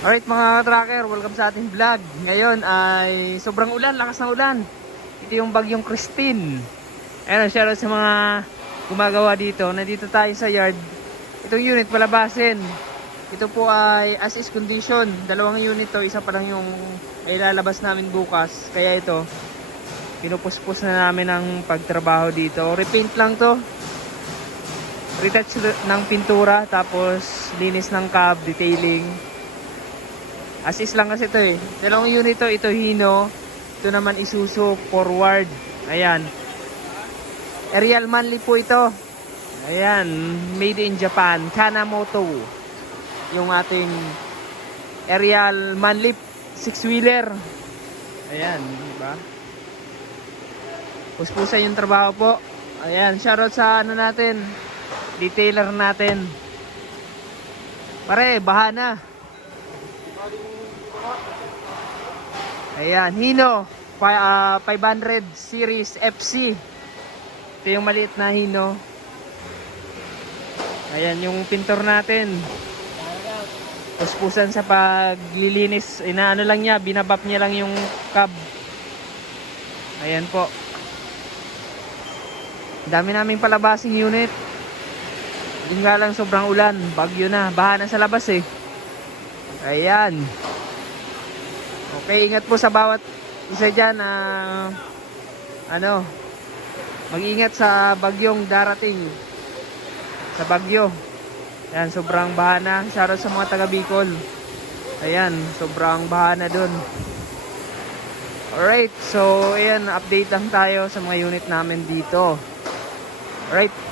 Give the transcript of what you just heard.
Alright mga tracker, welcome sa ating vlog. Ngayon ay sobrang ulan, lakas ng ulan. Ito yung bagyong Christine. Ayun, shoutout sa mga gumagawa dito. Nandito tayo sa yard. Itong unit palabasin. Ito po ay as is condition. Dalawang unit to, isa pa lang yung ay lalabas namin bukas. Kaya ito, pinupuspos na namin ang pagtrabaho dito. Repaint lang to. Retouch ng pintura, tapos linis ng cab, detailing. Assist lang kasi ito eh. Dalawang unit to, ito Hino. Ito naman Isuzu forward. Ayan. Ariel Manly po ito. Ayan. Made in Japan. Kanamoto. Yung ating Ariel Manly 6-wheeler. Ayan. Diba? Puspusan yung trabaho po. Ayan. Shoutout sa ano natin. Detailer natin. Pare, baha na. Ayan, Hino 500 series FC. Ito yung maliit na Hino. Ayan yung pintor natin. Puspusan sa paglilinis. Inaano lang niya, binabap niya lang yung cab. Ayan po. Dami naming palabasing unit. Yun nga lang sobrang ulan. Bagyo na, baha na sa labas eh. Ayan. Okay, ingat po sa bawat isa dyan. Mag-ingat sa bagyong darating. Sa bagyo. Ayan, sobrang baha na. Shoutout sa mga taga Bicol. Ayan, sobrang baha na dun. Alright, so ayan, update lang tayo sa mga unit namin dito. Alright.